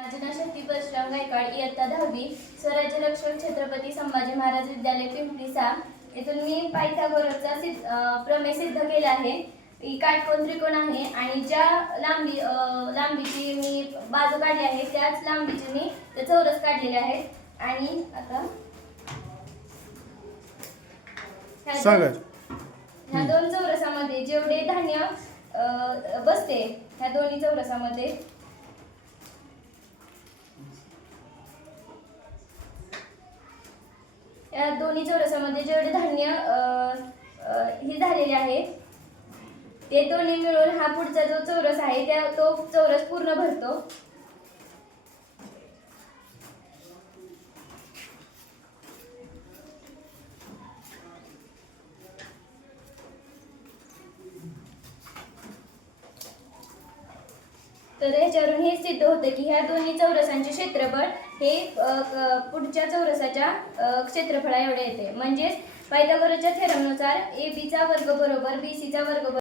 माझे शक्ती परशुराम गायकवाड, इयत्ता 10वी, स्वराज्य रक्षक छत्रपती संभाजी महाराज विद्यालय पिंपरी 6 येथून मी पायथागोरसचा प्रमेय सिद्ध केला आहे. ही काटकोन त्रिकोण आहे आणि ज्या लांबीची मी बाजू काढली आहे त्याच लांबीची मी ते चौरस काढलेले आहेत. आणि आता ह्या दोन चौरसामध्ये जेवढे धान्य बसते ह्या दोन्ही चौरसामध्ये या दोन्ही चौरसामध्ये जेवढे धान्य हे झालेले आहे ते दोन्ही मिळून हा पुढचा जो चौरस आहे तो चौरस पूर्ण भरतो. तर याच्यावरून हे सिद्ध होतं की ह्या दोन्ही चौरसांचे क्षेत्रफळ हे पुढच्या चौरसाच्या क्षेत्रफळा एवढे येते. म्हणजेच पायथागोरसच्या थेरमनुसार AB चा वर्ग बरोबर BC चा वर्ग